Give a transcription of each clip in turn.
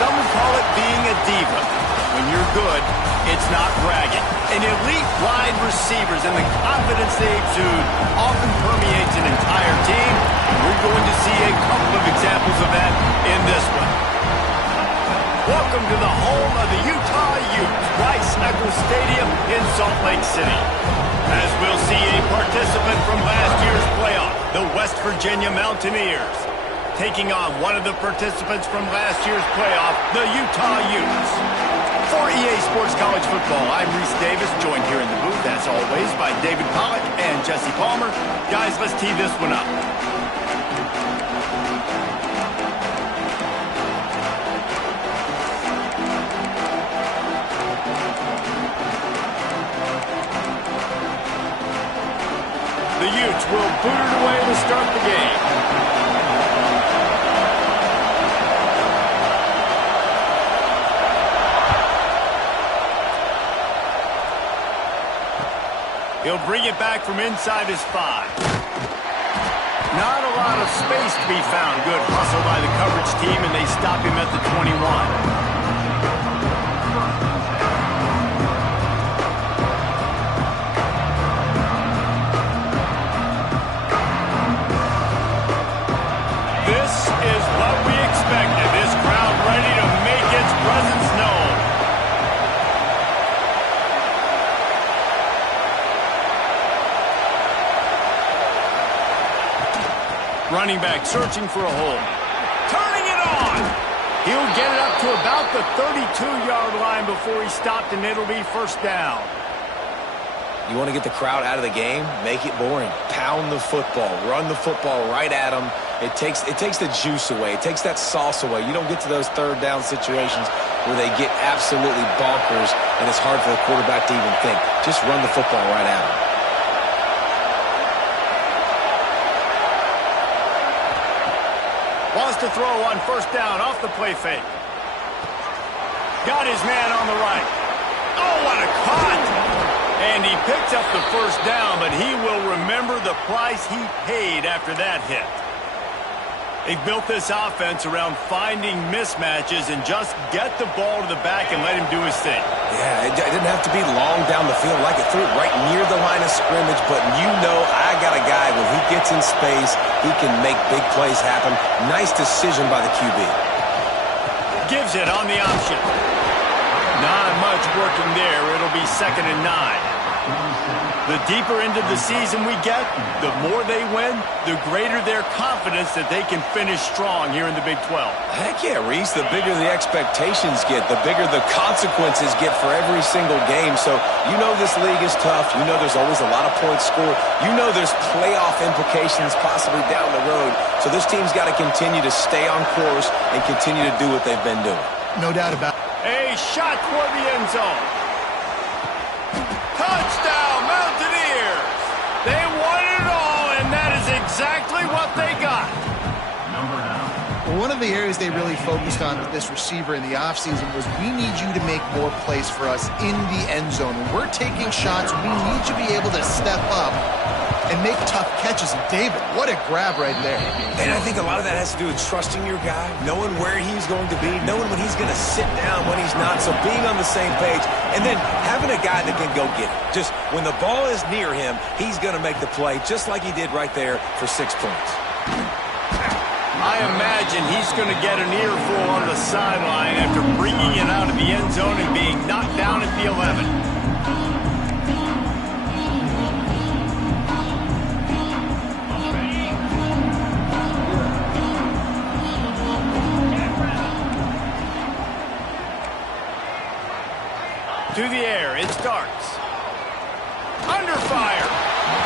Some would call it being a diva. When you're good, it's not bragging. And elite wide receivers and the confidence they exude often permeates an entire team. And we're going to see a couple of examples of that in this one. Welcome to the home of the Utah Utes, Rice-Eccles Stadium in Salt Lake City. As we'll see a participant from last year's playoff, the West Virginia Mountaineers, taking on one of the participants from last year's playoff, the Utah Utes. For EA Sports College Football, I'm Reese Davis, joined here in the booth, as always, by David Pollack and Jesse Palmer. Guys, let's tee this one up. The Utes will boot it away to start the game. He'll bring it back from inside his 5. Not a lot of space to be found. Good hustle by the coverage team, and they stop him at the 21. This crowd ready to make its presence known. Running back searching for a hole. Turning it on. He'll get it up to about the 32-yard line before he's stopped, and it'll be first down. You want to get the crowd out of the game? Make it boring. Pound the football. Run the football right at them. It takes the juice away. It takes that sauce away. You don't get to those third down situations where they get absolutely bonkers, and it's hard for the quarterback to even think. Just run the football right at them. Wants to throw on first down off the play fake. Got his man on the right. Oh, what a cut! And he picks up the first down, but he will remember the price he paid after that hit. They've built this offense around finding mismatches and just get the ball to the back and let him do his thing. Yeah, it didn't have to be long down the field. Like it threw it right near the line of scrimmage, but you know I got a guy, when he gets in space, he can make big plays happen. Nice decision by the QB. Gives it on the option. Not much working there. It'll be 2nd and 9. The deeper into the season we get, the more they win, the greater their confidence that they can finish strong here in the Big 12. Heck yeah, Reese. The bigger the expectations get, the bigger the consequences get for every single game. So you know this league is tough. You know there's always a lot of points scored. You know there's playoff implications possibly down the road. So this team's got to continue to stay on course and continue to do what they've been doing. No doubt about it. A shot toward the end zone. Touchdown, Mountaineers! They won it all, and that is exactly what they got. Well, one of the areas they really focused on with this receiver in the offseason was, we need you to make more plays for us in the end zone. When we're taking shots, we need you to be able to step up and make tough catches. And David, what a grab right there. And I think a lot of that has to do with trusting your guy, knowing where he's going to be, knowing when he's going to sit down, when he's not, so being on the same page, and then having a guy that can go get it. Just when the ball is near him, he's going to make the play, just like he did right there for 6 points. I imagine he's going to get an earful on the sideline after bringing it out of the end zone and being knocked down at the 11. To the air, it starts. Under fire.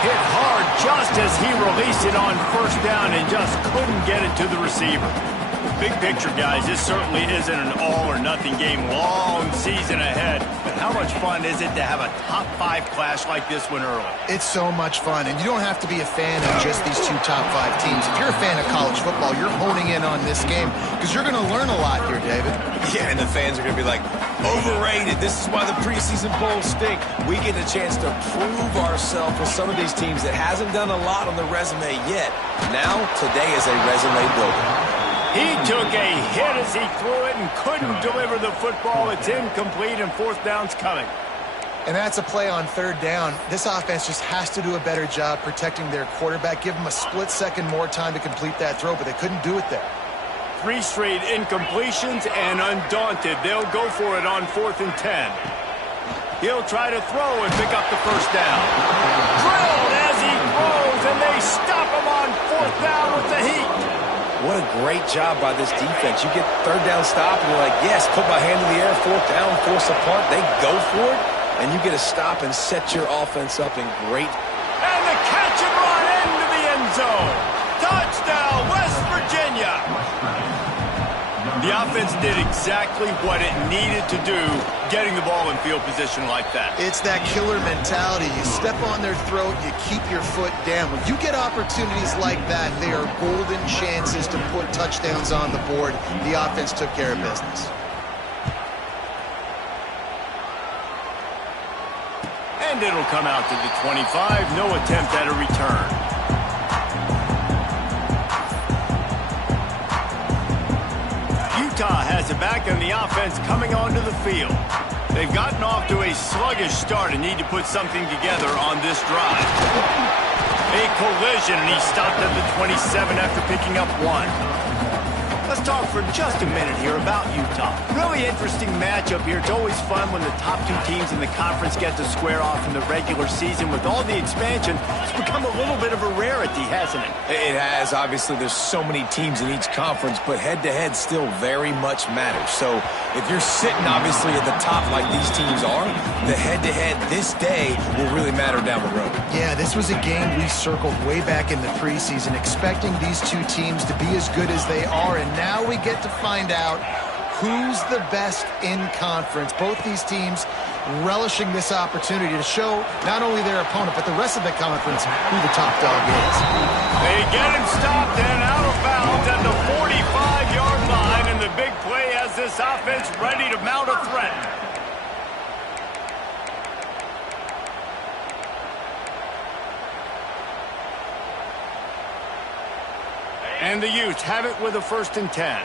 Hit hard just as he released it on first down and just couldn't get it to the receiver. Big picture, guys, this certainly isn't an all-or-nothing game. Long season ahead. But how much fun is it to have a top-5 clash like this one early? It's so much fun, and you don't have to be a fan of just these 2 top-5 teams. If you're a fan of college football, you're honing in on this game because you're going to learn a lot here, David. Yeah, and the fans are going to be like, overrated. This is why the preseason bowls stink. We get a chance to prove ourselves with some of these teams that hasn't done a lot on the resume yet. Now, today is a resume builder. He took a hit as he threw it and couldn't deliver the football. It's incomplete, and fourth down's coming. And that's a play on third down. This offense just has to do a better job protecting their quarterback. Give them a split second more time to complete that throw, but they couldn't do it there. 3 straight incompletions, and undaunted, they'll go for it on 4th and 10. He'll try to throw and pick up the first down. Drilled as he throws, and they stop him on 4th down with the heat. What a great job by this defense. You get third down stop, and you're like, yes, put my hand in the air, 4th down, force a punt. They go for it, and you get a stop and set your offense up in great. And the catch and run into the end zone. Touchdown, West Virginia. The offense did exactly what it needed to do, getting the ball in field position like that. It's that killer mentality. You step on their throat, you keep your foot down. When you get opportunities like that, they are golden chances to put touchdowns on the board. The offense took care of business. And it'll come out to the 25. No attempt at a return. Utah has it back, and the offense coming onto the field. They've gotten off to a sluggish start and need to put something together on this drive. A collision, and he stopped at the 27 after picking up 1. Let's talk for just a minute here about Utah. Really interesting matchup here. It's always fun when the top 2 teams in the conference get to square off in the regular season. With all the expansion, it's become a little bit of a rarity, hasn't it? It has. Obviously, there's so many teams in each conference, but head-to-head still very much matters. So if you're sitting, obviously, at the top like these teams are, the head-to-head this day will really matter down the road. Yeah, this was a game we circled way back in the preseason, expecting these 2 teams to be as good as they are, and now we get to find out who's the best in conference. Both these teams relishing this opportunity to show not only their opponent, but the rest of the conference who the top dog is. They get him stopped and out of bounds at the 45-yard line, and the big play has this offense ready to mount a threat. And the Utes have it with a 1st and 10.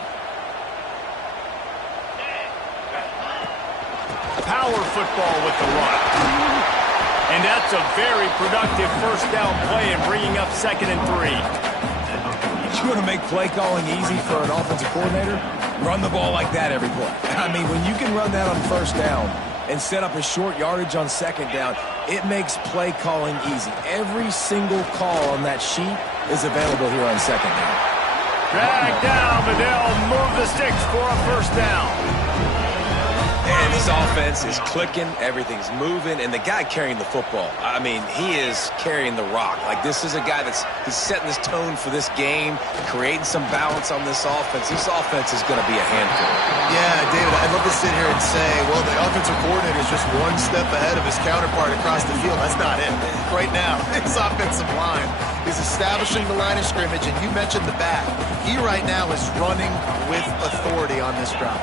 Power football with the run. And that's a very productive first down play and bringing up 2nd and 3. You want to make play calling easy for an offensive coordinator? Run the ball like that every play. I mean, when you can run that on 1st down and set up a short yardage on 2nd down, it makes play calling easy. Every single call on that sheet is available here on 2nd down. Drag down, but they'll move the sticks for a 1st down. And this offense is clicking, everything's moving, and the guy carrying the football, I mean, he is carrying the rock. Like, this is a guy he's setting this tone for this game, creating some balance on this offense. This offense is going to be a handful. Yeah, David, I'd love to sit here and say, well, the offensive coordinator is just one step ahead of his counterpart across the field. That's not it. Right now, his offensive line is establishing the line of scrimmage, and you mentioned the back. He right now is running with authority on this drive.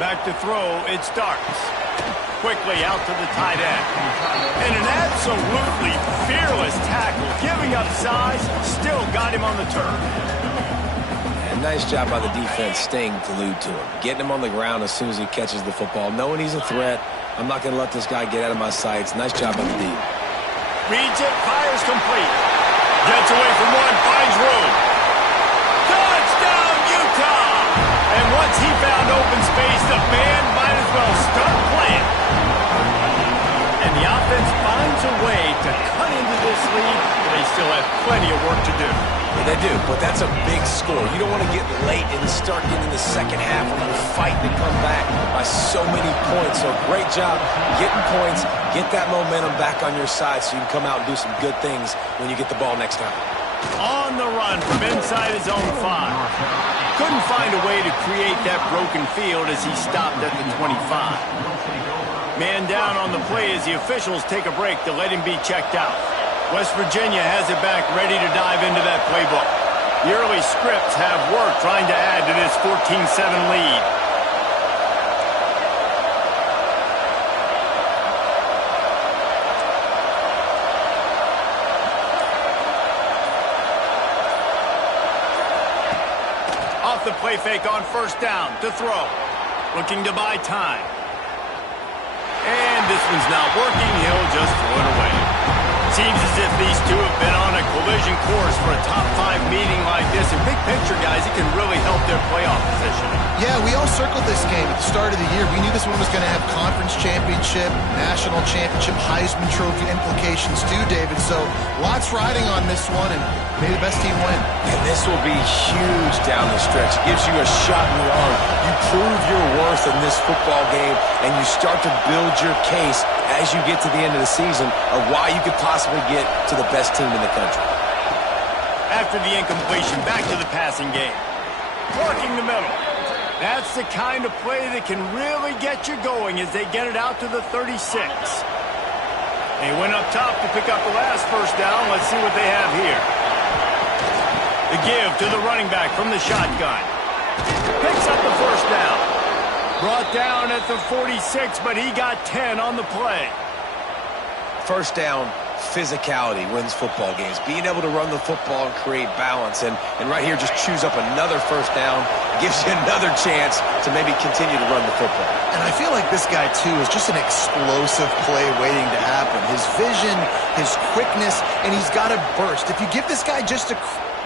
Back to throw, it starts. Quickly out to the tight end. And an absolutely fearless tackle, giving up size, still got him on the turf. And nice job by the defense staying glued to him. Getting him on the ground as soon as he catches the football. Knowing he's a threat, I'm not going to let this guy get out of my sights. Nice job by the D. Reads it, fires complete. Gets away from one, finds room. Touchdown, Utah! And once he found open space, the band might as well start playing. And the offense finds a way to cut into this lead, but they still have plenty of work to do. Yeah, they do, but that's a big score. You don't want to get late and start getting in the second half when you're fighting to come back by so many points. So great job getting points, get that momentum back on your side so you can come out and do some good things when you get the ball next time. On the run from inside his own 5. Couldn't find a way to create that broken field as he stopped at the 25. Man down on the play as the officials take a break to let him be checked out. West Virginia has it back, ready to dive into that playbook. The early scripts have worked trying to add to this 14-7 lead. Off the fake on first down to throw. Looking to buy time. And this one's not working. He'll just throw it away. Seems as if these two have been on a collision course for a top 5 meeting like this. And big picture, guys, it can really help their playoff position. Yeah, we all circled this game at the start of the year. We knew this one was going to have conference championship, national championship, Heisman Trophy implications too, David. So lots riding on this one, and may the best team win. And this will be huge down the stretch. It gives you a shot in the arm. You prove your worth in this football game, and you start to build your case as you get to the end of the season of why you could possibly get to the best team in the country. After the incompletion, back to the passing game. Working the middle. That's the kind of play that can really get you going as they get it out to the 36. They went up top to pick up the last first down. Let's see what they have here. The give to the running back from the shotgun. Picks up the first down. Brought down at the 46, but he got 10 on the play. First down, physicality wins football games. Being able to run the football and create balance. And right here, just choose up another first down. Gives you another chance to maybe continue to run the football. And I feel like this guy, too, is just an explosive play waiting to happen. His vision, his quickness, and he's got a burst. If you give this guy just a...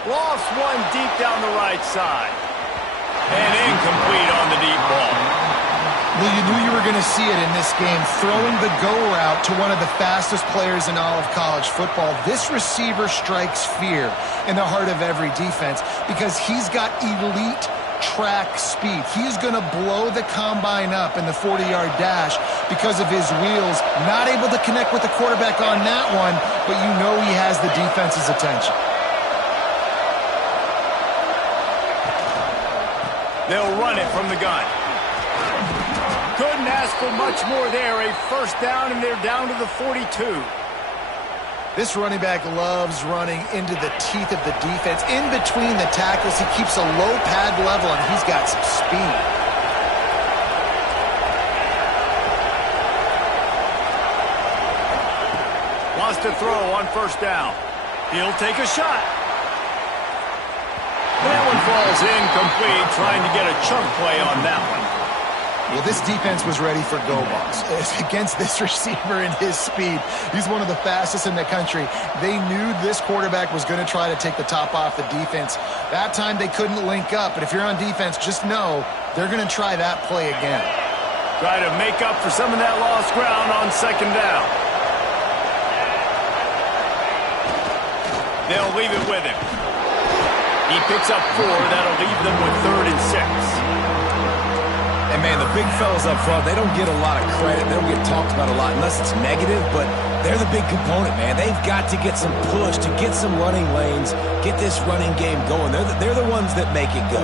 Lost one deep down the right side. And incomplete on the deep ball. Well, you knew you were going to see it in this game, throwing the go route to one of the fastest players in all of college football. This receiver strikes fear in the heart of every defense because he's got elite track speed. He's going to blow the combine up in the 40-yard dash because of his wheels. Not able to connect with the quarterback on that one, but you know he has the defense's attention. They'll run it from the gun. Couldn't ask for much more there. A first down, and they're down to the 42. This running back loves running into the teeth of the defense. In between the tackles, he keeps a low pad level, and he's got some speed. Wants to throw on first down. He'll take a shot. That one falls incomplete, trying to get a chunk play on that one. Well, this defense was ready for go balls against this receiver and his speed. He's one of the fastest in the country. They knew this quarterback was going to try to take the top off the defense. That time they couldn't link up, but if you're on defense, just know they're going to try that play again. Try to make up for some of that lost ground on second down. They'll leave it with him. He picks up 4. That'll leave them with 3rd and 6. And, man, the big fellas up front, they don't get a lot of credit. They don't get talked about a lot unless it's negative, but they're the big component, man. They've got to get some push, to get some running lanes, get this running game going. They're the ones that make it go.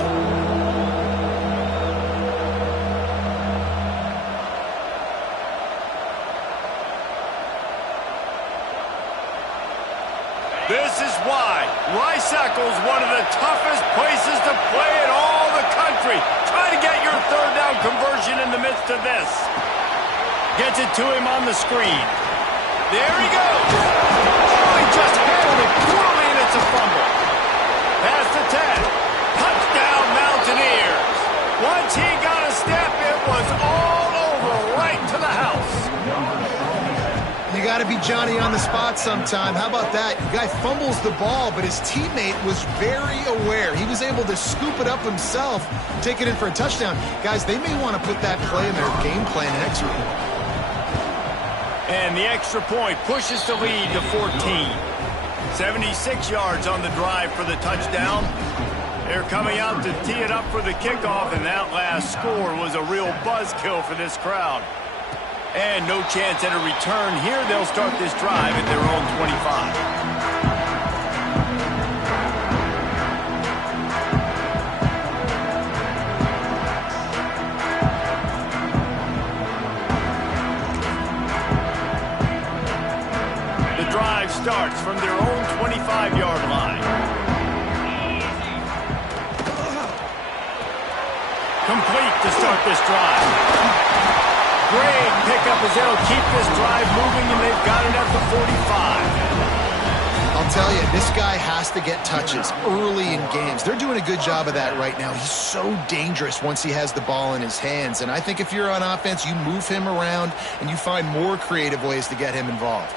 This is why Rice-Eccles, one of the toughest places to play in all the country. Try to get your third down conversion in the midst of this. Gets it to him on the screen. There he goes. Oh, he just handled it poorly, and it's a fumble. Pass to 10. Touchdown, Mountaineers. Once he got a step, it was all over, right to the house. You got to be Johnny on the spot sometime. How about that? The guy fumbles the ball, but his teammate was very aware. He was able to scoop it up himself, take it in for a touchdown. Guys, they may want to put that play in their game plan next week. And the extra point pushes the lead to 14. 76 yards on the drive for the touchdown. They're coming out to tee it up for the kickoff, and that last score was a real buzzkill for this crowd. And no chance at a return here. They'll start this drive at their own 25. The drive starts from their own 25-yard line. Complete to start this drive. Great pickup as they'll keep this drive moving, and they've got it at the 45. I'll tell you, this guy has to get touches early in games. They're doing a good job of that right now. He's so dangerous once he has the ball in his hands. And I think if you're on offense, you move him around and you find more creative ways to get him involved.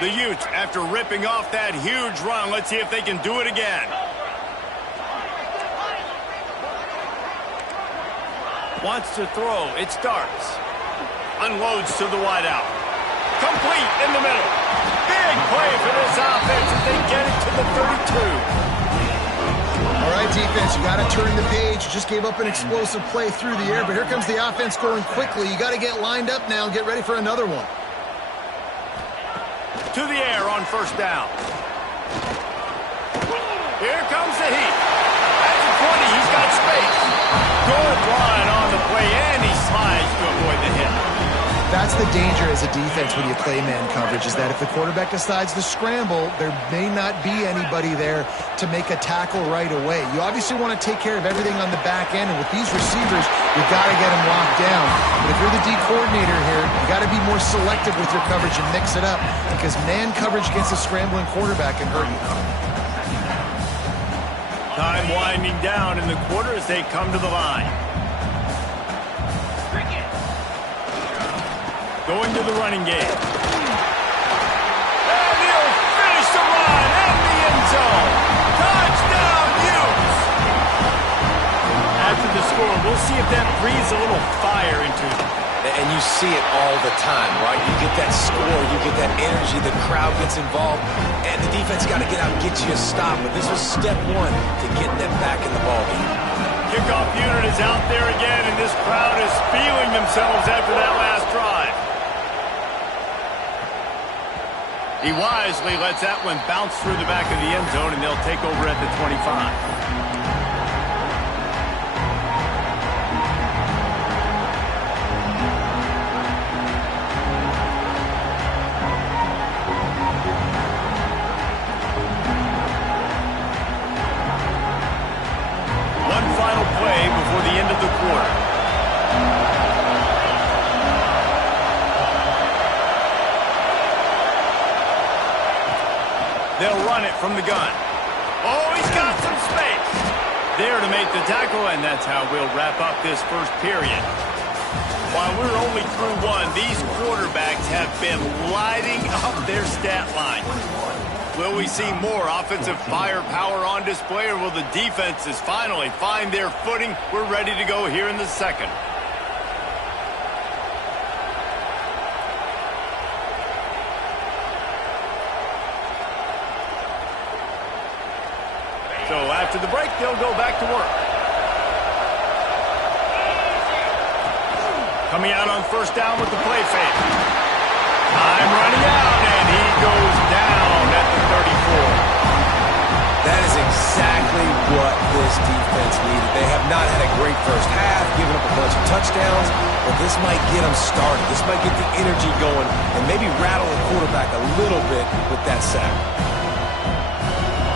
The Utes, after ripping off that huge run, let's see if they can do it again. Wants to throw. It starts. Unloads to the wideout. Complete in the middle. Big play for this offense as they get it to the 32. All right, defense, you got to turn the page. You just gave up an explosive play through the air, but here comes the offense going quickly. You got to get lined up now and get ready for another one. To the air on first down. Here comes the heat. At the 20, he's got space. Good line on the play, and he slides to avoid the hit. That's the danger as a defense when you play man coverage, is that if the quarterback decides to scramble, there may not be anybody there to make a tackle right away. You obviously want to take care of everything on the back end, and with these receivers, you've got to get them locked down. But if you're the D coordinator here, you got to be more selective with your coverage and mix it up, because man coverage against a scrambling quarterback can hurt you. Time winding down in the quarter as they come to the line. Going to the running game. And he'll finish the run in the end zone. Touchdown, Utes! After the score, we'll see if that breathes a little fire into them. And you see it all the time, right? You get that score, you get that energy, the crowd gets involved, and the defense got to get out and get you a stop. But this was step one to getting them back in the ballgame. Kickoff unit is out there again, and this crowd is feeling themselves after that last drive. He wisely lets that one bounce through the back of the end zone, and they'll take over at the 25. One final play before the end of the quarter. They'll run it from the gun. Oh, he's got some space. There to make the tackle, and that's how we'll wrap up this first period. While we're only through one, these quarterbacks have been lighting up their stat line. Will we see more offensive firepower on display, or will the defenses finally find their footing? We're ready to go here in the second. So after the break, they'll go back to work. Coming out on first down with the play fake. Time running out, and he goes down at the 34. That is exactly what this defense needed. They have not had a great first half, giving up a bunch of touchdowns, but this might get them started. This might get the energy going and maybe rattle the quarterback a little bit with that sack.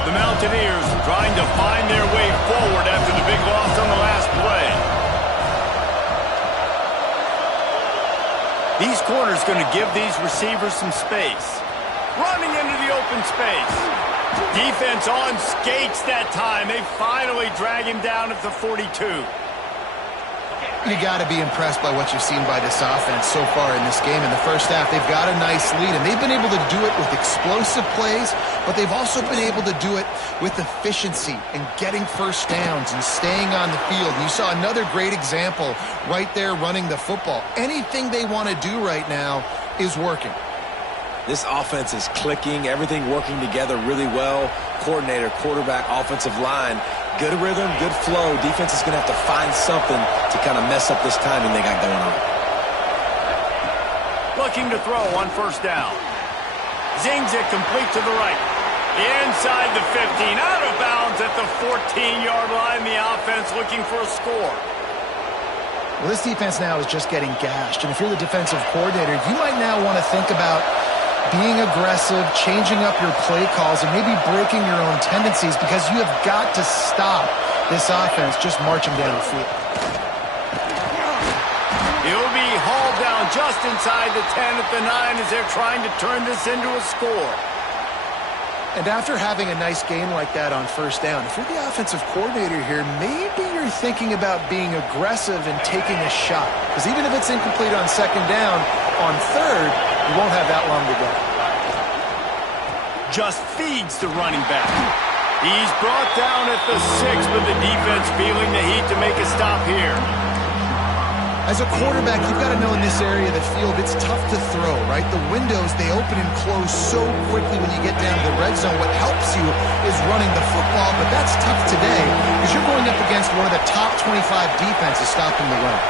The Mountaineers trying to find their way forward after the big loss on the last play. These corners going to give these receivers some space. Running into the open space. Defense on skates that time. They finally drag him down at the 42. You got to be impressed by what you've seen by this offense so far in this game. In the first half, they've got a nice lead, and they've been able to do it with explosive plays, but they've also been able to do it with efficiency and getting first downs and staying on the field. You saw another great example right there running the football. Anything they want to do right now is working. This offense is clicking, everything working together really well. Coordinator, quarterback, offensive line, good rhythm, good flow. Defense is going to have to find something to kind of mess up this timing they got going on. Looking to throw on first down. Zings it complete to the right. Inside the 15, out of bounds at the 14-yard line. The offense looking for a score. Well, this defense now is just getting gashed, and if you're the defensive coordinator, you might now want to think about being aggressive, changing up your play calls, and maybe breaking your own tendencies, because you have got to stop this offense just marching down the field. He'll be hauled down just inside the 10 at the 9 as they're trying to turn this into a score. And after having a nice game like that on first down, if you're the offensive coordinator here, maybe you're thinking about being aggressive and taking a shot. Because even if it's incomplete on second down, on third, you won't have that long to go. Just feeds the running back. He's brought down at the 6, but the defense feeling the heat to make a stop here. As a quarterback, you've got to know in this area of the field, it's tough to throw, right? The windows, they open and close so quickly when you get down to the red zone. What helps you is running the football, but that's tough today because you're going up against one of the top 25 defenses stopping the run.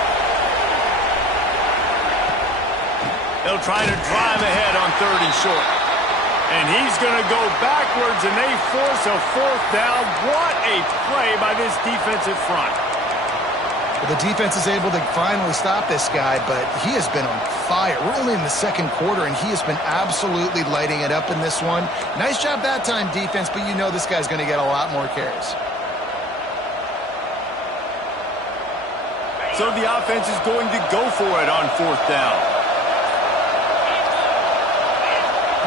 They'll try to drive ahead on 3rd and short. And he's going to go backwards, and they force a 4th down. What a play by this defensive front. Well, the defense is able to finally stop this guy, but he has been on fire. We're only in the second quarter, and he has been absolutely lighting it up in this one. Nice job that time, defense, but you know this guy's going to get a lot more carries. So the offense is going to go for it on 4th down.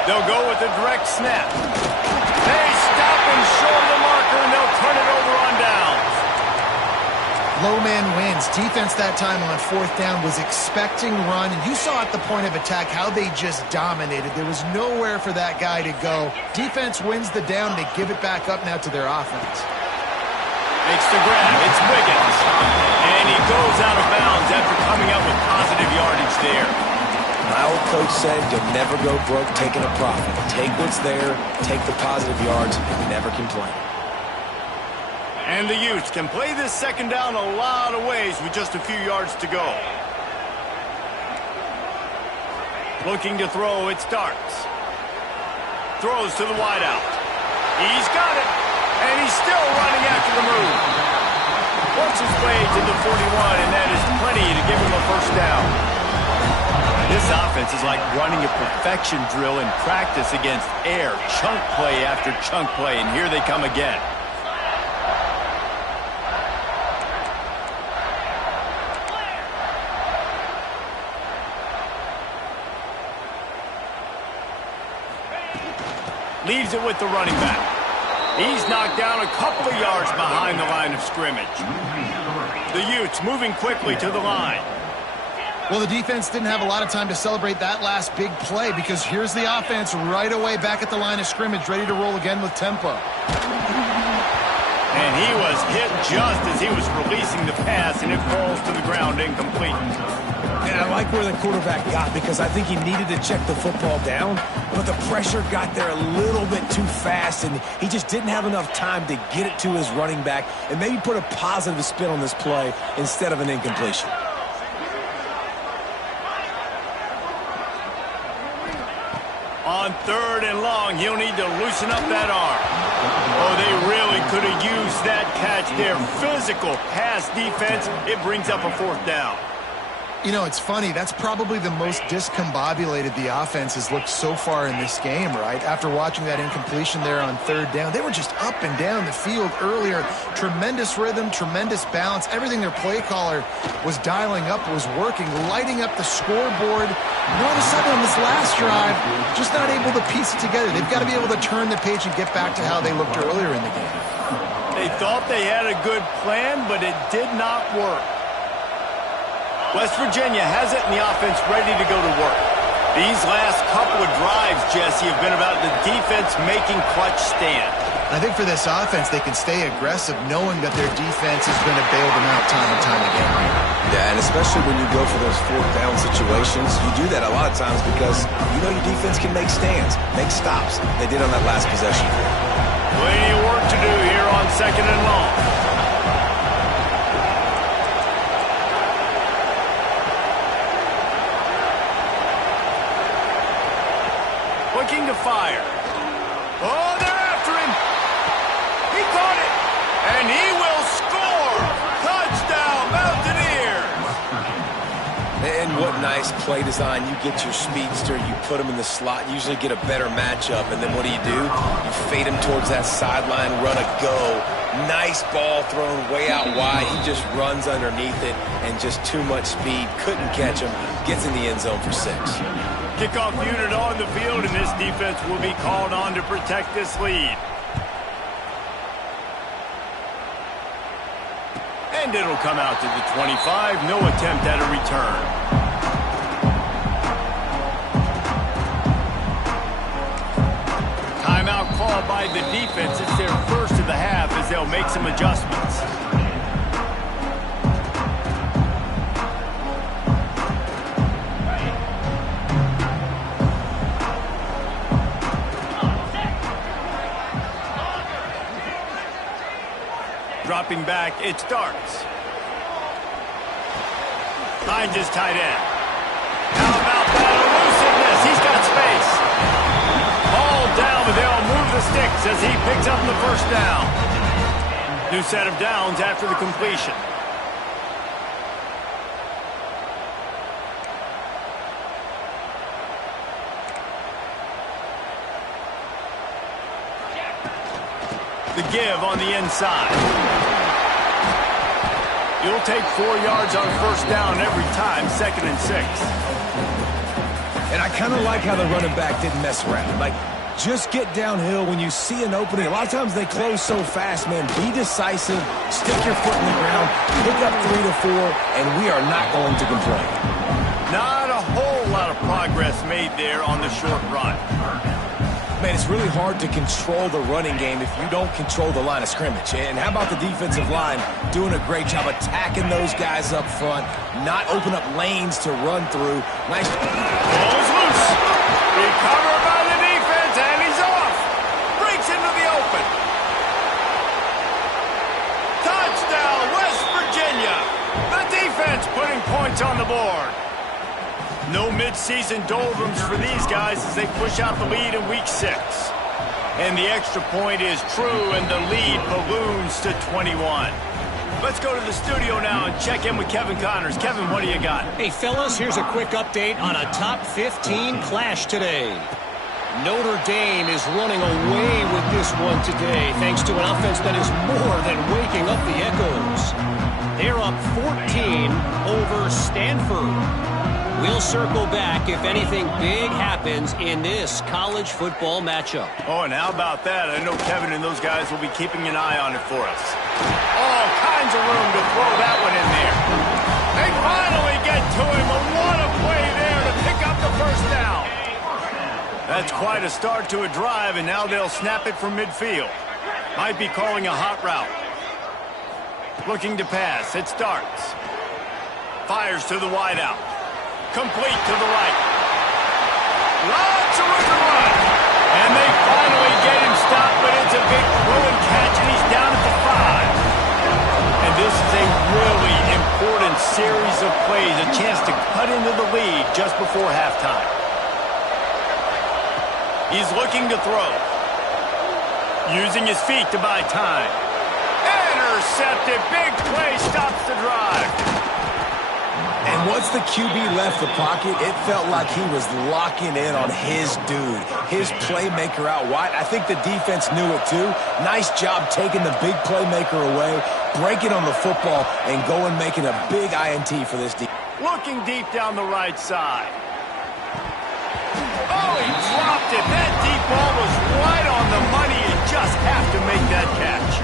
They'll go with a direct snap. They stop him short of the marker, and they'll turn it over on downs. Low man wins. Defense that time on 4th down was expecting run, and you saw at the point of attack how they just dominated. There was nowhere for that guy to go. Defense wins the down. They give it back up now to their offense. Makes the grab. It's Wiggins. And he goes out of bounds after coming up with positive yardage there. My old coach said you'll never go broke taking a profit. Take what's there, take the positive yards, and never complain. And the Utes can play this second down a lot of ways with just a few yards to go. Looking to throw, it starts. Throws to the wideout. He's got it. And he's still running after the move. Works his way to the 41, and that is plenty to give him a 1st down. This offense is like running a perfection drill in practice against air. Chunk play after chunk play, and here they come again. Leaves it with the running back. He's knocked down a couple of yards behind the line of scrimmage. The Utes moving quickly to the line. Well, the defense didn't have a lot of time to celebrate that last big play because here's the offense right away back at the line of scrimmage, ready to roll again with tempo. And he was hit just as he was releasing the pass, and it falls to the ground incomplete. And I like where the quarterback got because I think he needed to check the football down, but the pressure got there a little bit too fast, and he just didn't have enough time to get it to his running back and maybe put a positive spin on this play instead of an incompletion. On 3rd and long, he'll need to loosen up that arm. Oh, they really could have used that catch there. Physical pass defense. It brings up a 4th down. You know, it's funny. That's probably the most discombobulated the offense has looked so far in this game, right? After watching that incompletion there on 3rd down, they were just up and down the field earlier. Tremendous rhythm, tremendous balance. Everything their play caller was dialing up was working, lighting up the scoreboard. And all of a sudden on this last drive, just not able to piece it together. They've got to be able to turn the page and get back to how they looked earlier in the game. They thought they had a good plan, but it did not work. West Virginia has it in the offense ready to go to work. These last couple of drives, Jesse, have been about the defense making clutch stand. I think for this offense, they can stay aggressive knowing that their defense is going to bail them out time and time again. Yeah, and especially when you go for those 4th down situations, you do that a lot of times because you know your defense can make stands, make stops. They did on that last possession. Plenty of work to do here on 2nd and long. Looking to fire. Oh, they're after him. He caught it. And he will score. Touchdown, Mountaineers. And what nice play design. You get your speedster, you put him in the slot, usually get a better matchup, and then what do? You fade him towards that sideline, run a go, Nice ball thrown way out wide. He just runs underneath it and just too much speed. Couldn't catch him. Gets in the end zone for 6. Kickoff unit on the field, and this defense will be called on to protect this lead. And it'll come out to the 25. No attempt at a return. Timeout called by the defense. It's their first of the half as they'll make some adjustments. Dropping back, it starts. Finds his tight end. How about that elusiveness? He's got space. Ball down, but they'll move the sticks as he picks up the first down. New set of downs after the completion. The give on the inside. You'll take 4 yards on first down every time, 2nd and 6. And I kind of like how the running back didn't mess around. Like, just get downhill when you see an opening. A lot of times they close so fast, man. Be decisive, stick your foot in the ground, pick up 3 to 4, and we are not going to complain. Not a whole lot of progress made there on the short run. Man, it's really hard to control the running game if you don't control the line of scrimmage. And how about the defensive line doing a great job attacking those guys up front, not open up lanes to run through. Nice. Ball's loose. Recovered by the defense, and he's off. Breaks into the open. Touchdown, West Virginia. The defense putting points on the board. No mid-season doldrums for these guys as they push out the lead in Week 6. And the extra point is true, and the lead balloons to 21. Let's go to the studio now and check in with Kevin Connors. Kevin, what do you got? Hey, fellas, here's a quick update on a top 15 clash today. Notre Dame is running away with this one today, thanks to an offense that is more than waking up the echoes. They're up 14 over Stanford. We'll circle back if anything big happens in this college football matchup. Oh, and how about that? I know Kevin and those guys will be keeping an eye on it for us. All kinds of room to throw that one in there. They finally get to him. What a play there to pick up the first down. That's quite a start to a drive, and now they'll snap it from midfield. Might be calling a hot route. Looking to pass. It starts. Fires to the wideout. Complete to the right. Lots of room to run. And they finally get him stopped, but it's a big throw and catch, and he's down at the 5. And this is a really important series of plays, a chance to cut into the lead just before halftime. He's looking to throw. Using his feet to buy time. Intercepted. Big play stops the drive. And once the QB left the pocket, it felt like he was locking in on his dude, his playmaker out wide. I think the defense knew it too. Nice job taking the big playmaker away, breaking on the football, and going making a big INT for this defense. Looking deep down the right side. Oh, he dropped it. That deep ball was right on the money. You just have to make that catch.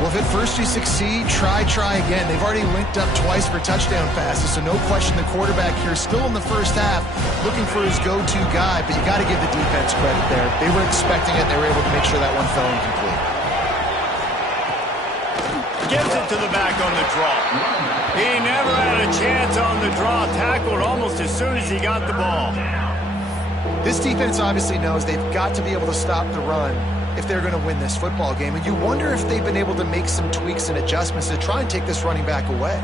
Well, if at first you succeed, try again. They've already linked up twice for touchdown passes, so no question the quarterback here still in the first half looking for his go-to guy, but you got to give the defense credit there. They were expecting it. They were able to make sure that one fell incomplete. Gives it to the back on the draw. He never had a chance on the draw. Tackled almost as soon as he got the ball. This defense obviously knows they've got to be able to stop the run if they're going to win this football game. And you wonder if they've been able to make some tweaks and adjustments to try and take this running back away.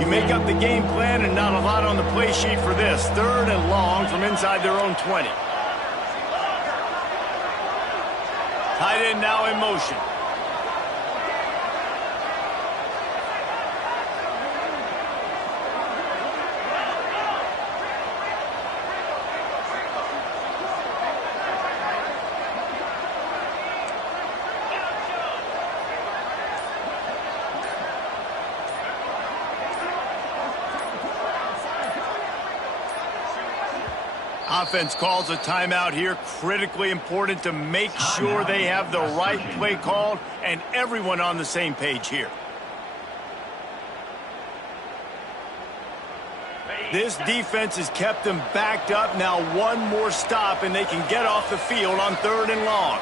You make up the game plan and not a lot on the play sheet for this. 3rd and long from inside their own 20. Tight end now in motion. Offense calls a timeout here. Critically important to make sure they have the right play called and everyone on the same page here. This defense has kept them backed up. Now one more stop and they can get off the field on 3rd and long.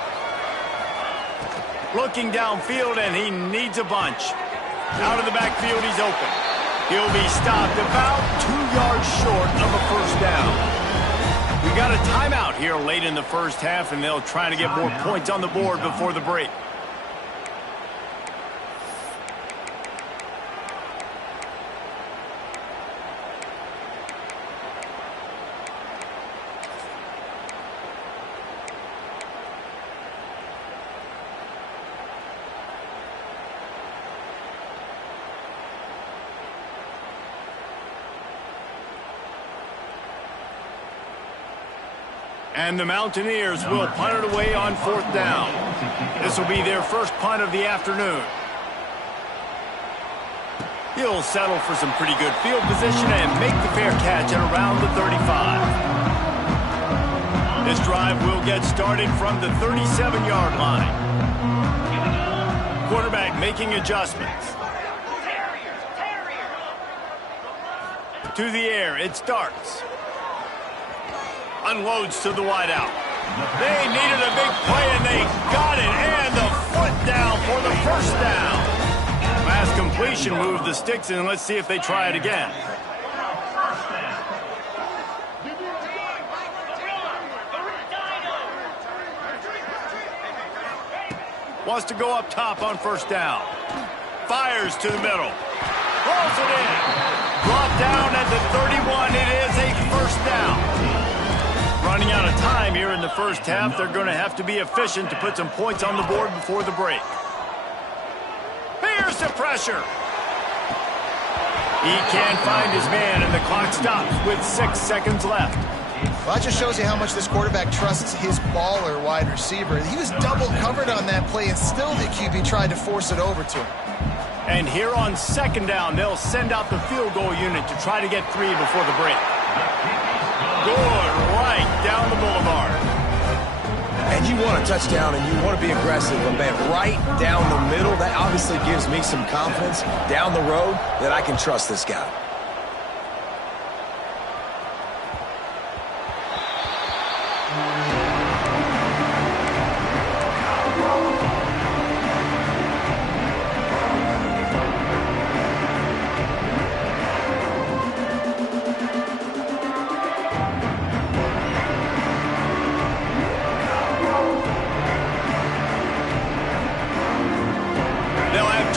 Looking downfield and he needs a bunch. Out of the backfield, he's open. He'll be stopped about 2 yards short of a first down. We got a timeout here late in the first half, and they'll try to get more points on the board before the break. And the Mountaineers will punt it away on 4th down. This will be their first punt of the afternoon. He'll settle for some pretty good field position and make the fair catch at around the 35. This drive will get started from the 37-yard line. Quarterback making adjustments. To the air, it starts. Unloads to the wideout. They needed a big play, and they got it. And the foot down for the first down. Pass completion moved the sticks, and let's see if they try it again. Wants to go up top on first down. Fires to the middle. Rolls it in. Brought down at the 31. It is a first down. Running out of time here in the first half. They're going to have to be efficient to put some points on the board before the break. Here's the pressure. He can't find his man, and the clock stops with 6 seconds left. Well, that just shows you how much this quarterback trusts his baller wide receiver. He was double covered on that play, and still the QB tried to force it over to him. And here on 2nd down, they'll send out the field goal unit to try to get 3 before the break. Good, right down the boulevard. And you want a touchdown and you want to be aggressive, but man, right down the middle, that obviously gives me some confidence down the road that I can trust this guy.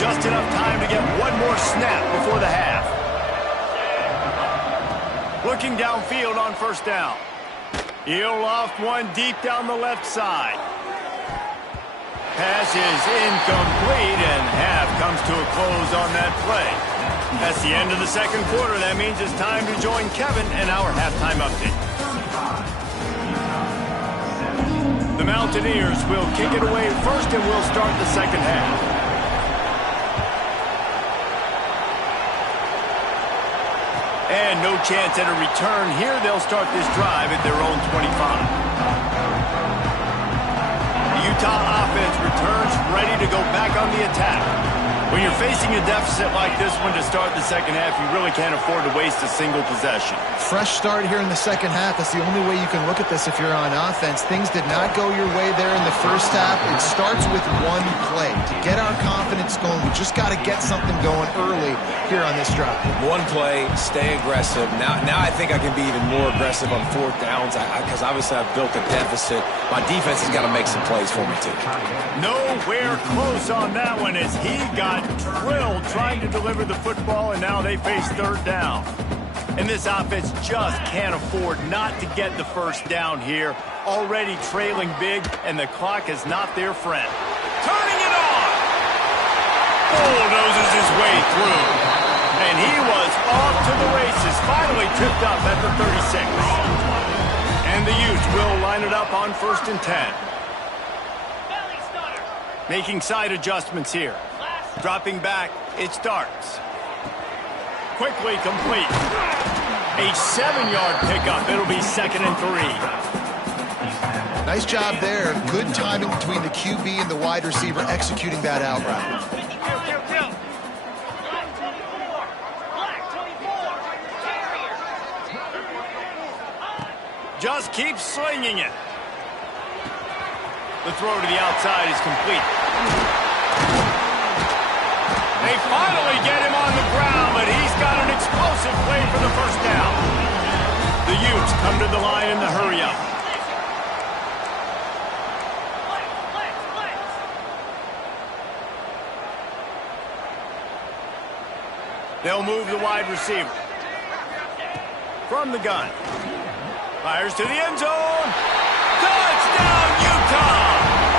Just enough time to get one more snap before the half. Looking downfield on first down. He'll loft one deep down the left side. Pass is incomplete, and half comes to a close on that play. That's the end of the second quarter. That means it's time to join Kevin and our halftime update. The Mountaineers will kick it away first, and we'll start the second half. And no chance at a return here. They'll start this drive at their own 25. The Utah offense returns ready to go back on the attack. When you're facing a deficit like this one to start the second half, you really can't afford to waste a single possession. Fresh start here in the second half. That's the only way you can look at this if you're on offense. Things did not go your way there in the first half. It starts with one play. To get our confidence going, we just got to get something going early here on this drive. One play, stay aggressive. Now I think I can be even more aggressive on 4th downs because obviously I've built a deficit. My defense has got to make some plays for me too. Nowhere close on that one as he got drilled trying to deliver the football, and now they face 3rd down. And this offense just can't afford not to get the first down here. Already trailing big, and the clock is not their friend. Turning it on! Bulldozes his way through. And he was off to the races, finally tripped up at the 36. And the Utes will line it up on 1st and 10. Making side adjustments here. Dropping back, it starts. Quickly complete. A 7-yard pickup. It'll be 2nd and 3. Nice job there. Good timing between the QB and the wide receiver executing that out route. Just keep slinging it. The throw to the outside is complete. They finally get him on the ground, but he's got an explosive play for the first down. The Utes come to the line in the hurry-up. They'll move the wide receiver. From the gun. Fires to the end zone. Touchdown, Utah!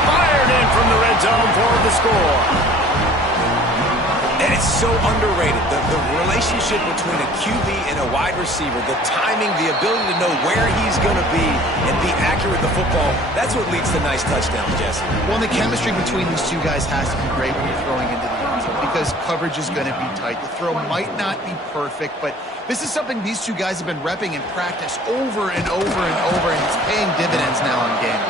Fired in from the red zone for the score. And it's so underrated. The relationship between a QB and a wide receiver, the timing, the ability to know where he's going to be and be accurate with the football, that's what leads to nice touchdowns, Jesse. Well, the chemistry between these two guys has to be great when you're throwing into the end zone because coverage is going to be tight. The throw might not be perfect, but this is something these two guys have been repping in practice over and over and over, and it's paying dividends now in game.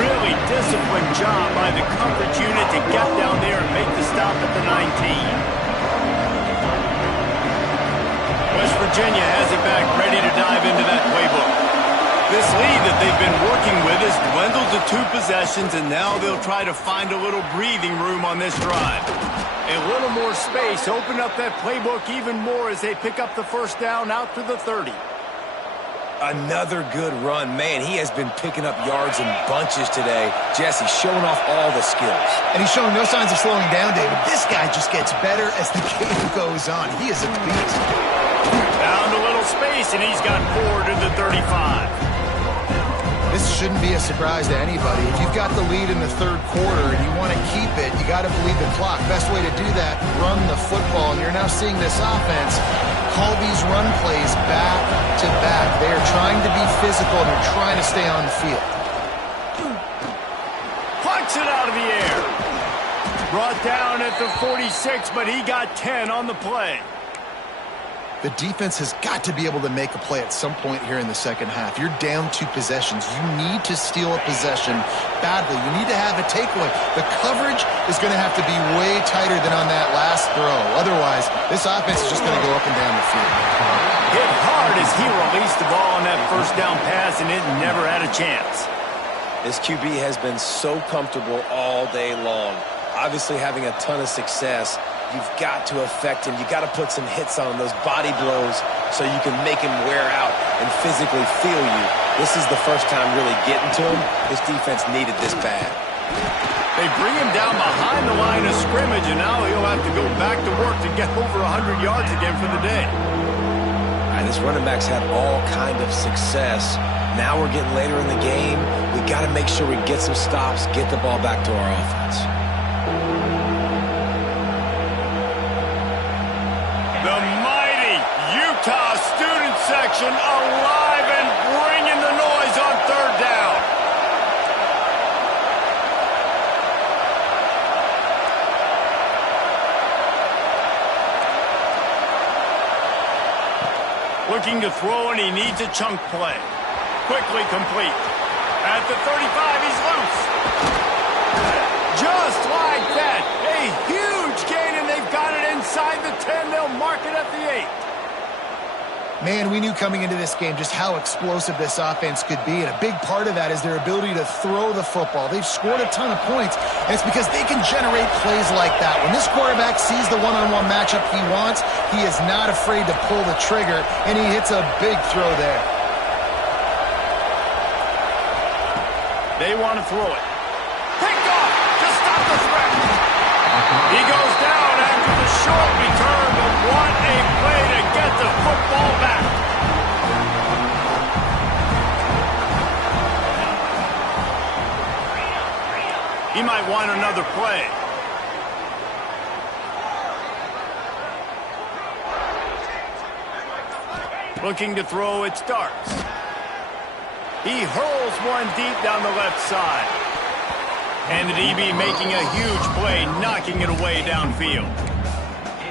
Really disciplined job by the coverage unit to get down there and make the stop at the 19. West Virginia has it back, ready to dive into that playbook. This lead that they've been working with has dwindled to 2 possessions, and now they'll try to find a little breathing room on this drive. A little more space, open up that playbook even more as they pick up the first down out to the 30. Another good run. Man, he has been picking up yards in bunches today. Jesse showing off all the skills. And he's showing no signs of slowing down, David. This guy just gets better as the game goes on. He is a beast. Found a little space, and he's got 4 to the 35. This shouldn't be a surprise to anybody. If you've got the lead in the third quarter and you want to keep it, you got to bleed the clock. Best way to do that, run the football. And you're now seeing this offense call these run plays back to back. They are trying to be physical, and they're trying to stay on the field. Plucks it out of the air. Brought down at the 46, but he got 10 on the play. The defense has got to be able to make a play at some point here in the second half. You're down 2 possessions. You need to steal a possession badly. You need to have a takeaway. The coverage is going to have to be way tighter than on that last throw. Otherwise, this offense is just going to go up and down the field. Hit hard as he released the ball on that first down pass, and it never had a chance. This QB has been so comfortable all day long. Obviously having a ton of success. You've got to affect him. You've got to put some hits on him, those body blows, so you can make him wear out and physically feel you. This is the first time really getting to him. This defense needed this bad. They bring him down behind the line of scrimmage, and now he'll have to go back to work to get over 100 yards again for the day. All right, this running back's had all kind of success. Now we're getting later in the game. We got to make sure we get some stops, get the ball back to our offense. The mighty Utah student section alive and bringing the noise on third down. Looking to throw, and he needs a chunk play. Quickly complete. At the 35, he's loose. Just like that. A huge gain, and they've got it inside the 10. They'll mark it at the 8. Man, we knew coming into this game just how explosive this offense could be, and a big part of that is their ability to throw the football. They've scored a ton of points, and it's because they can generate plays like that. When this quarterback sees the one-on-one matchup he wants, he is not afraid to pull the trigger, and he hits a big throw there. They want to throw it. Picked off to stop the threat. He goes down after the short return, but what a play to get the football back. He might want another play. Looking to throw, it starts. He hurls one deep down the left side. And the DB making a huge play, knocking it away downfield.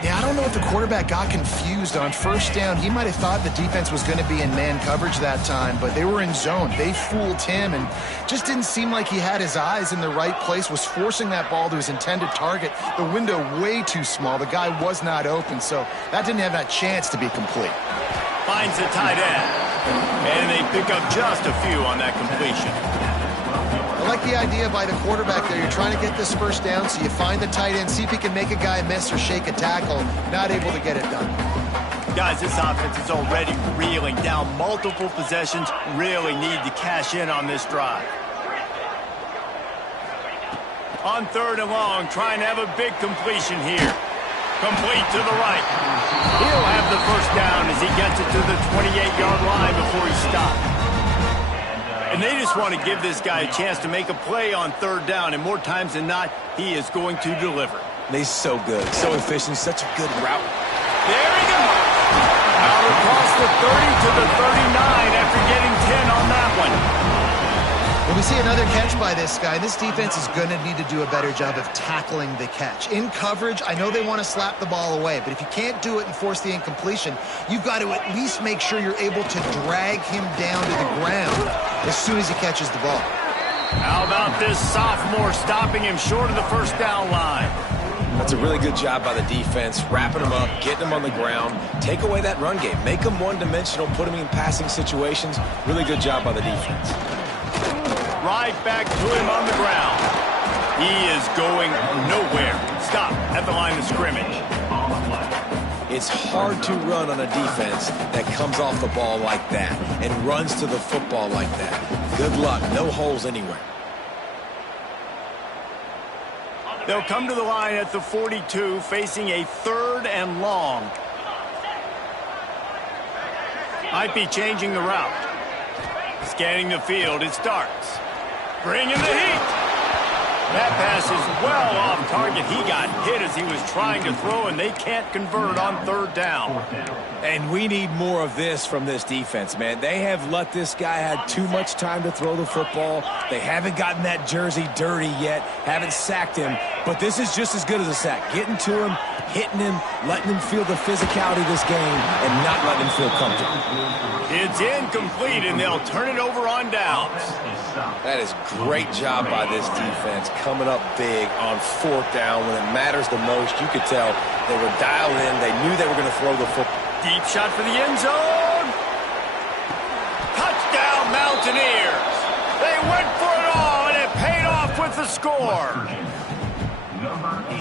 Yeah, I don't know if the quarterback got confused on first down. He might have thought the defense was going to be in man coverage that time, but they were in zone. They fooled him and just didn't seem like he had his eyes in the right place, was forcing that ball to his intended target. The window way too small. The guy was not open, so that didn't have that chance to be complete. Finds the tight end, and they pick up just a few on that completion. I like the idea by the quarterback there. You're trying to get this first down, so you find the tight end, see if he can make a guy miss or shake a tackle. Not able to get it done. Guys, this offense is already reeling down multiple possessions. Really need to cash in on this drive. On 3rd and long, trying to have a big completion here. Complete to the right. He'll have the first down as he gets it to the 28-yard line before he stops. And they just want to give this guy a chance to make a play on 3rd down, and more times than not, he is going to deliver. He's so good, so efficient, such a good route. There he goes. Out across the 30 to the 39 after getting 10 on that one. Well, we see another catch by this guy. This defense is going to need to do a better job of tackling the catch. In coverage, I know they want to slap the ball away, but if you can't do it and force the incompletion, you've got to at least make sure you're able to drag him down to the ground as soon as he catches the ball. How about this sophomore stopping him short of the first down line? That's a really good job by the defense, wrapping him up, getting him on the ground, take away that run game, make him one-dimensional, put him in passing situations. Really good job by the defense. Right back to him on the ground. He is going nowhere. Stop at the line of scrimmage. It's hard to run on a defense that comes off the ball like that and runs to the football like that. Good luck. No holes anywhere. They'll come to the line at the 42, facing a 3rd and long. Might be changing the route. Scanning the field, it starts. Bringing the heat. That pass is well off target. He got hit as he was trying to throw, and they can't convert on 3rd down. And we need more of this from this defense, man. They have let this guy have too much time to throw the football. They haven't gotten that jersey dirty yet, haven't sacked him. But this is just as good as a sack. Getting to him, hitting him, letting him feel the physicality of this game, and not letting him feel comfortable. It's incomplete, and they'll turn it over on downs. That is great job by this defense, coming up big on 4th down when it matters the most. You could tell they were dialed in. They knew they were going to throw the football. Deep shot for the end zone. Touchdown, Mountaineers. They went for it all, and it paid off with the score.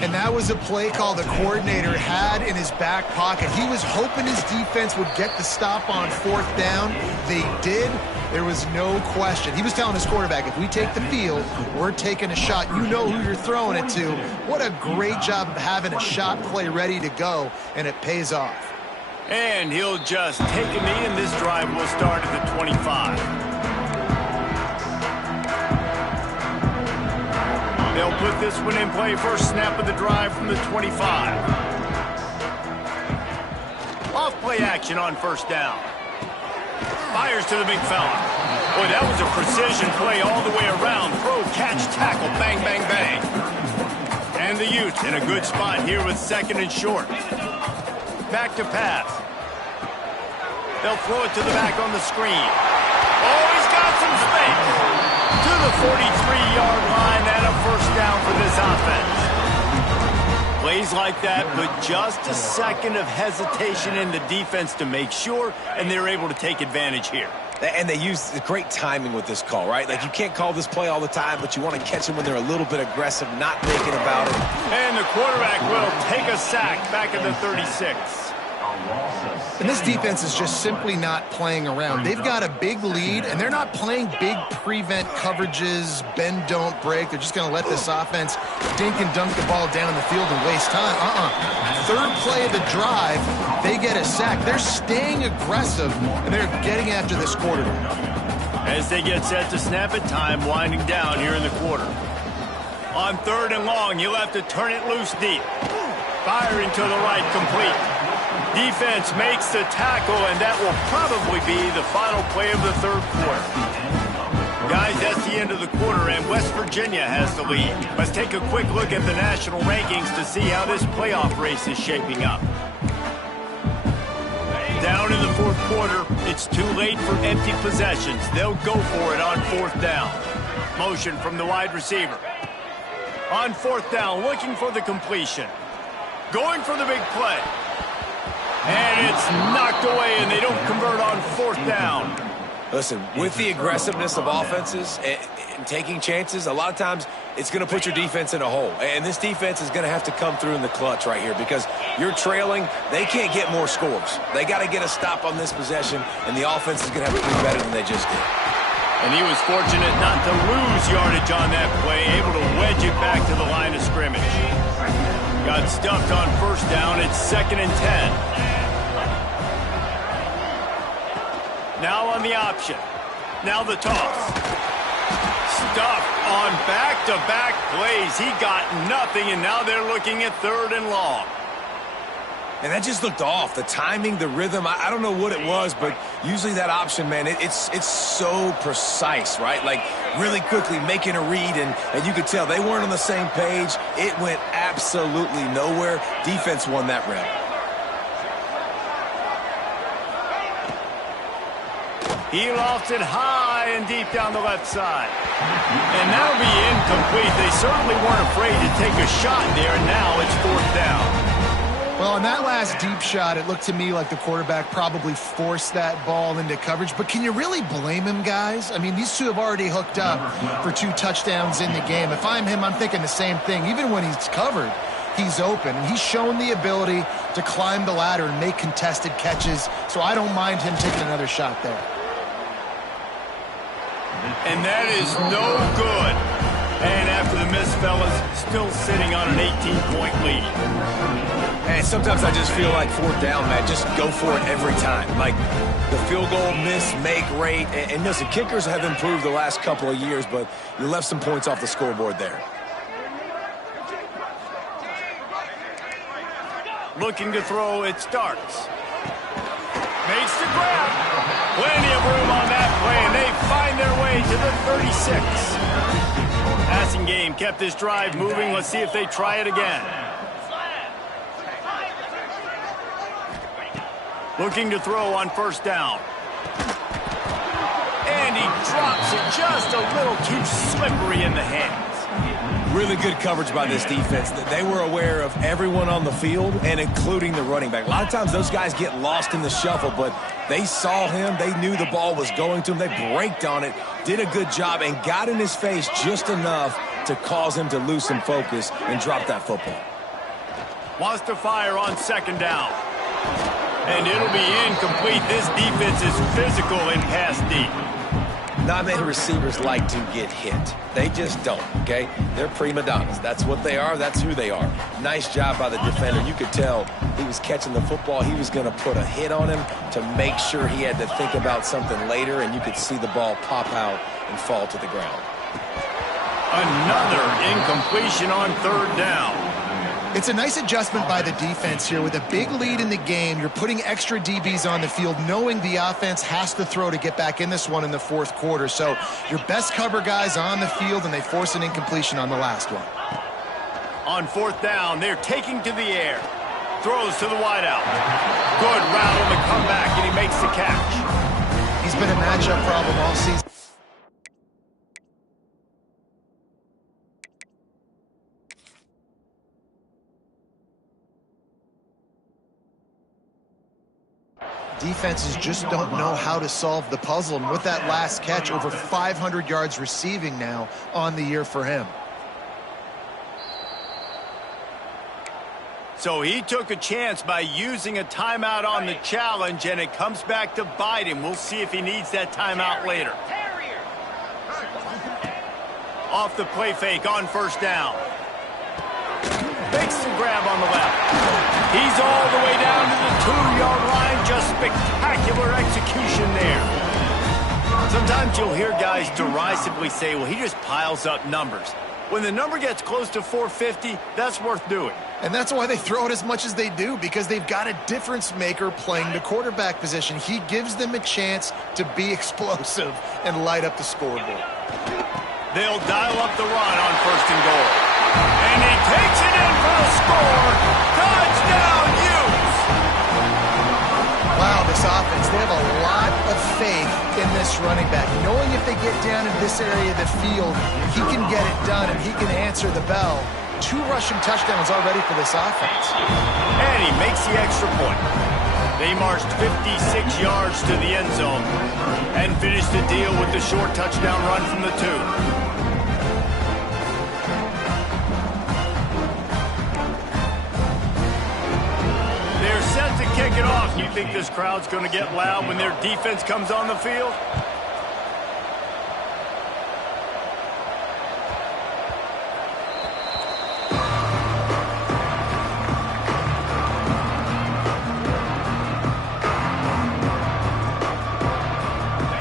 And that was a play call the coordinator had in his back pocket. He was hoping his defense would get the stop on 4th down. They did. There was no question. He was telling his quarterback, if we take the field, we're taking a shot. You know who you're throwing it to. What a great job of having a shot play ready to go, and it pays off. And he'll just take a knee, and this drive will start at the 25. They'll put this one in play. First snap of the drive from the 25. Off play action on 1st down. Fires to the big fella. Boy, that was a precision play all the way around. Throw, catch, tackle, bang, bang, bang. And the Utes in a good spot here with 2nd and short. Back to pass. They'll throw it to the back on the screen. Oh, he's got some space. To the 43-yard line and a first down for this offense. Plays like that, but just a second of hesitation in the defense to make sure, and they're able to take advantage here. And they use the great timing with this call, right? Like, you can't call this play all the time, but you want to catch them when they're a little bit aggressive, not thinking about it. And the quarterback will take a sack back at the 36. And this defense is just simply not playing around. They've got a big lead, and they're not playing big prevent coverages, bend, don't break. They're just going to let this offense dink and dunk the ball down the field and waste time. 3rd play of the drive, they get a sack. They're staying aggressive, and they're getting after this quarterback. As they get set to snap it, time winding down here in the quarter. On 3rd and long, you'll have to turn it loose deep. Firing to the right, complete. Defense makes the tackle, and that will probably be the final play of the 3rd quarter. Guys, that's the end of the quarter, and West Virginia has the lead. Let's take a quick look at the national rankings to see how this playoff race is shaping up. Down in the fourth quarter, it's too late for empty possessions. They'll go for it on fourth down. Motion from the wide receiver. On fourth down, looking for the completion. Going for the big play. And it's knocked away, and they don't convert on fourth down. Listen, with the aggressiveness of offenses and taking chances, a lot of times it's going to put your defense in a hole. And this defense is going to have to come through in the clutch right here because you're trailing. They can't get more scores. They got to get a stop on this possession, and the offense is going to have to do better than they just did. And he was fortunate not to lose yardage on that play, able to wedge it back to the line of scrimmage. Got stuffed on first down. It's 2nd and 10. Now on the option. Now the toss. Stuffed on back-to-back plays. He got nothing, and now they're looking at 3rd and long. And that just looked off. The timing, the rhythm, I don't know what it was, but usually that option, man, it's so precise, right? Like really quickly making a read, and you could tell they weren't on the same page. It went absolutely nowhere. Defense won that rep. He lofts it high and deep down the left side. And that'll be incomplete. They certainly weren't afraid to take a shot there, and now it's 4th down. Well, on that last deep shot, it looked to me like the quarterback probably forced that ball into coverage. But can you really blame him, guys? I mean, these two have already hooked up for 2 touchdowns in the game. If I'm him, I'm thinking the same thing. Even when he's covered, he's open. And he's shown the ability to climb the ladder and make contested catches. So I don't mind him taking another shot there. And that is no good. And after the miss, fellas, still sitting on an 18-point lead. And sometimes I just feel like 4th down, man, just go for it every time. Like the field goal miss, make rate. And listen, kickers have improved the last couple of years, but you left some points off the scoreboard there. Looking to throw, it starts. Makes the grab. Plenty of room on that play, and they find their way to the 36. Passing game kept this drive moving. Let's see if they try it again. Looking to throw on first down. And he drops it just a little too slippery in the hands. Really good coverage by this defense. They were aware of everyone on the field and including the running back. A lot of times those guys get lost in the shuffle, but they saw him. They knew the ball was going to him. They braked on it, did a good job, and got in his face just enough to cause him to lose some focus and drop that football. Wants to fire on 2nd down. And it'll be incomplete. This defense is physical and pass deep. Not many receivers like to get hit. They just don't, okay? They're prima donnas. That's what they are. That's who they are. Nice job by the defender. You could tell he was catching the football. He was going to put a hit on him to make sure he had to think about something later, and you could see the ball pop out and fall to the ground. Another incompletion on 3rd down. It's a nice adjustment by the defense here. With a big lead in the game, you're putting extra DBs on the field, knowing the offense has to throw to get back in this one in the 4th quarter. So your best cover guys on the field, and they force an incompletion on the last one. On 4th down, they're taking to the air. Throws to the wideout. Good route on the comeback, and he makes the catch. He's been a matchup problem all season. Defenses just don't know how to solve the puzzle. And with that last catch, over 500 yards receiving now on the year for him. So he took a chance by using a timeout on the challenge, and it comes back to bite him. We'll see if he needs that timeout later. Off the play fake on first down. Makes the grab on the left. He's all the way down to the 2-yard line. Just spectacular execution there. Sometimes you'll hear guys derisively say, well, he just piles up numbers. When the number gets close to 450, that's worth doing. And that's why they throw it as much as they do, because they've got a difference maker playing the quarterback position. He gives them a chance to be explosive and light up the scoreboard. They'll dial up the run on 1st and goal. And he takes it in for the score. Touchdown, Utes! Wow, this offense, they have a lot of faith in this running back. Knowing if they get down in this area of the field, he can get it done and he can answer the bell. 2 rushing touchdowns already for this offense. And he makes the extra point. They marched 56 yards to the end zone and finished the deal with the short touchdown run from the 2. They're set to kick it off. You think this crowd's going to get loud when their defense comes on the field?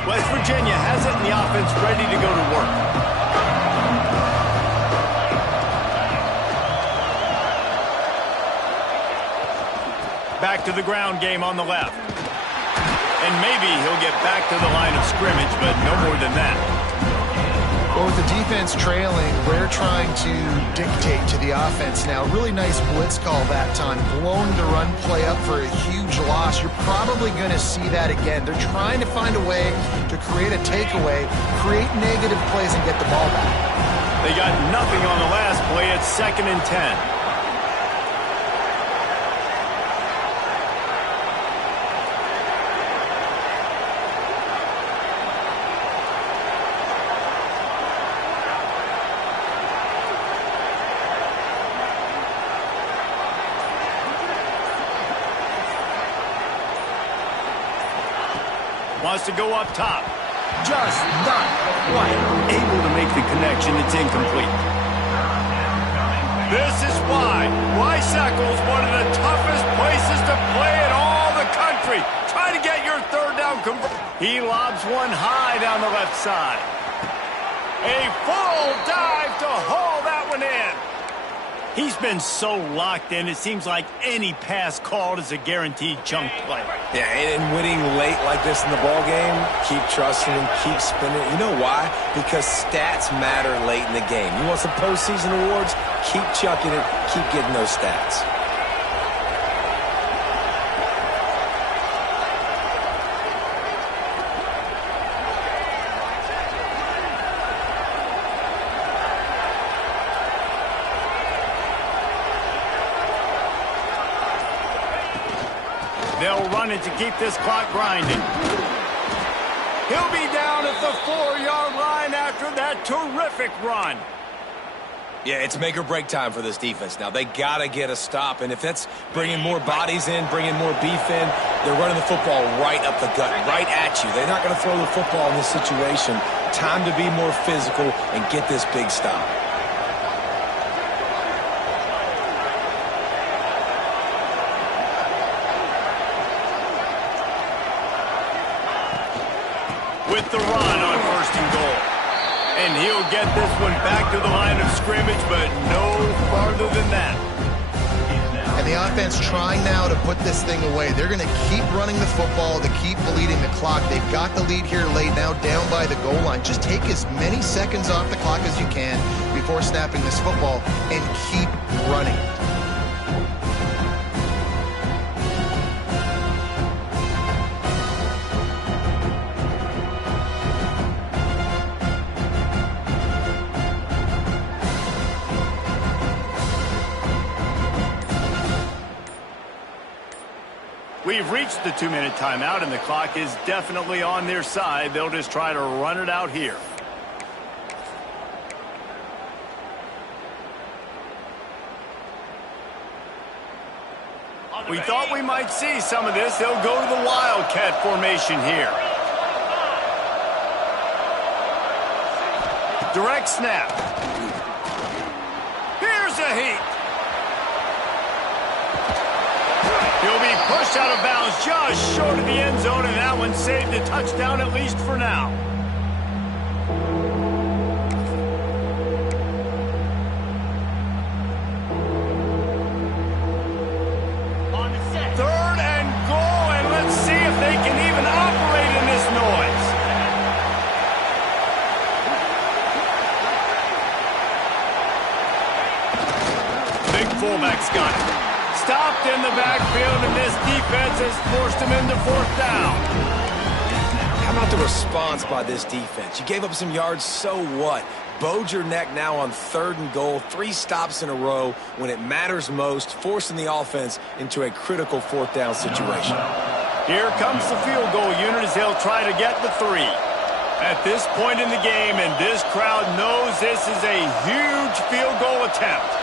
West Virginia has it, and the offense ready to go to work. Back to the ground game on the left. And maybe he'll get back to the line of scrimmage, but no more than that. Well, with the defense trailing, we're trying to dictate to the offense now. Really nice blitz call that time, blowing the run play up for a huge loss. You're probably going to see that again. They're trying to find a way to create a takeaway, create negative plays, and get the ball back. They got nothing on the last play. It's 2nd and 10. Wants to go up top. Just not quite able to make the connection. It's incomplete. This is why Weisackle's one of the toughest places to play in all the country. Try to get your 3rd down conversion. He lobs one high down the left side. A full dive to haul that one in. He's been so locked in, it seems like any pass called is a guaranteed chunk play. Yeah, and winning late like this in the ball game, keep trusting him, keep spinning. You know why? Because stats matter late in the game. You want some postseason awards? Keep chucking it, keep getting those stats. They'll run it to keep this clock grinding. He'll be down at the 4-yard line after that terrific run. Yeah, it's make or break time for this defense now. They got to get a stop, and if that's bringing more bodies in, bringing more beef in, they're running the football right up the gut, right at you. They're not going to throw the football in this situation. Time to be more physical and get this big stop. With the run on 1st and goal. And he'll get this one back to the line of scrimmage, but no farther than that. And the offense trying now to put this thing away. They're going to keep running the football, to keep bleeding the clock. They've got the lead here late, now down by the goal line. Just take as many seconds off the clock as you can before snapping this football and keep running. We've reached the 2-minute timeout, and the clock is definitely on their side. They'll just try to run it out here. We thought we might see some of this. They'll go to the Wildcat formation here. Direct snap. Here's a heat. He'll be pushed out of bounds just short of the end zone, and that one saved a touchdown at least for now. in the backfield, and this defense has forced him into fourth down. How about the response by this defense? You gave up some yards, so what? Bowed your neck now on 3rd and goal, 3 stops in a row when it matters most, forcing the offense into a critical 4th down situation. Here comes the field goal unit as they'll try to get the 3. At this point in the game, and this crowd knows this is a huge field goal attempt.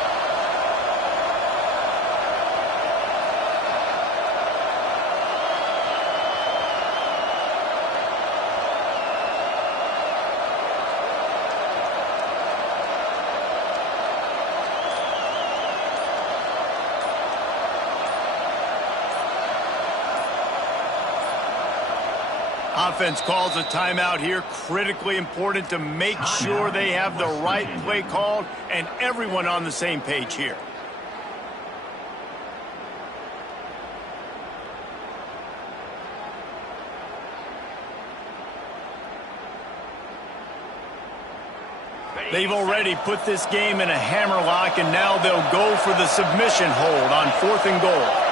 Offense calls a timeout here. Critically important to make sure they have the right play called and everyone on the same page here. They've already put this game in a hammerlock, and now they'll go for the submission hold on 4th and goal.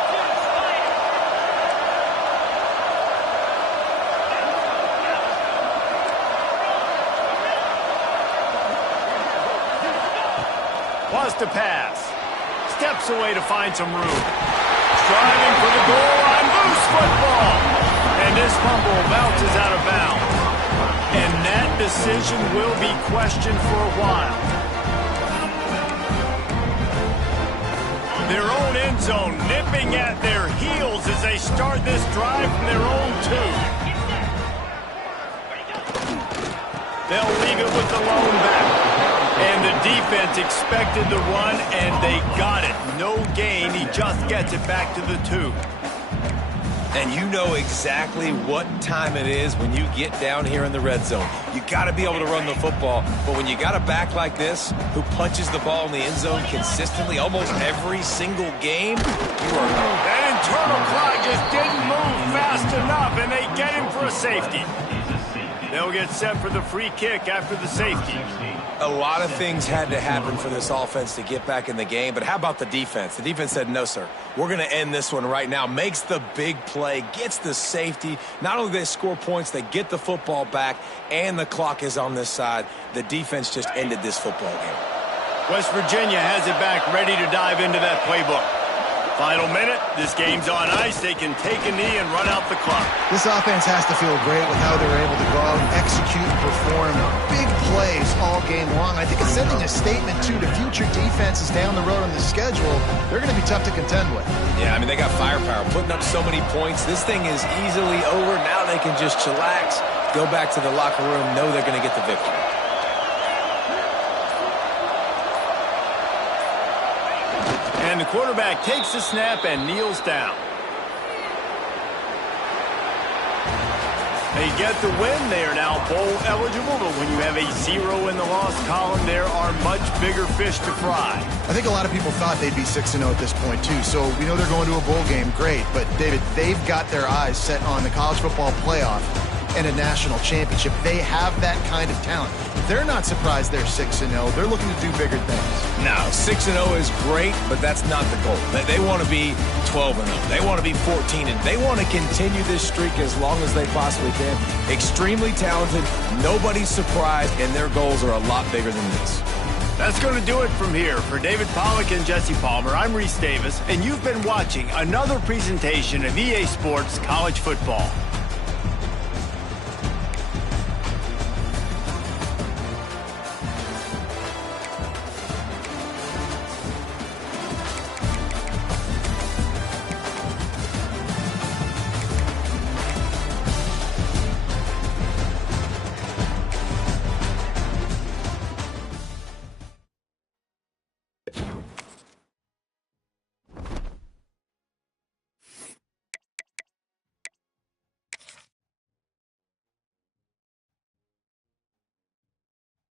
Wants to pass. Steps away to find some room. Striving for the goal line. Loose football. And this fumble bounces out of bounds. And that decision will be questioned for a while. Their own end zone nipping at their heels as they start this drive from their own 2. They'll leave it with the lone back. And the defense expected the run, and they got it. No gain. He just gets it back to the 2. And you know exactly what time it is when you get down here in the red zone. You got to be able to run the football. But when you got a back like this who punches the ball in the end zone consistently almost every single game, you are... That internal clock just didn't move fast enough, and they get him for a safety. They'll get set for the free kick after the safety. A lot of things had to happen for this offense to get back in the game, but how about the defense? The defense said, no, sir, we're going to end this one right now. Makes the big play, gets the safety. Not only do they score points, they get the football back, and the clock is on this side. The defense just ended this football game. West Virginia has it back, ready to dive into that playbook. Final minute, this game's on ice. They can take a knee and run out the clock. This offense has to feel great with how they're able to go out and execute and perform big plays all game long. I think it's sending a statement, too, to future defenses down the road on the schedule. They're going to be tough to contend with. Yeah, I mean, they got firepower, putting up so many points. This thing is easily over. Now they can just chillax, go back to the locker room, know they're going to get the victory. And the quarterback takes the snap and kneels down. They get the win. They are now bowl eligible, but when you have a 0 in the loss column, there are much bigger fish to fry. I think a lot of people thought they'd be 6-0 at this point, too. So we know they're going to a bowl game. Great. But, David, they've got their eyes set on the college football playoff and a national championship. They have that kind of talent. They're not surprised they're 6-0. They're looking to do bigger things. No, 6-0 is great, but that's not the goal. They want to be 12-0. They want to be 14-0. They want to continue this streak as long as they possibly can. Extremely talented. Nobody's surprised, and their goals are a lot bigger than this. That's going to do it from here. For David Pollack and Jesse Palmer, I'm Reese Davis, and you've been watching another presentation of EA Sports College Football.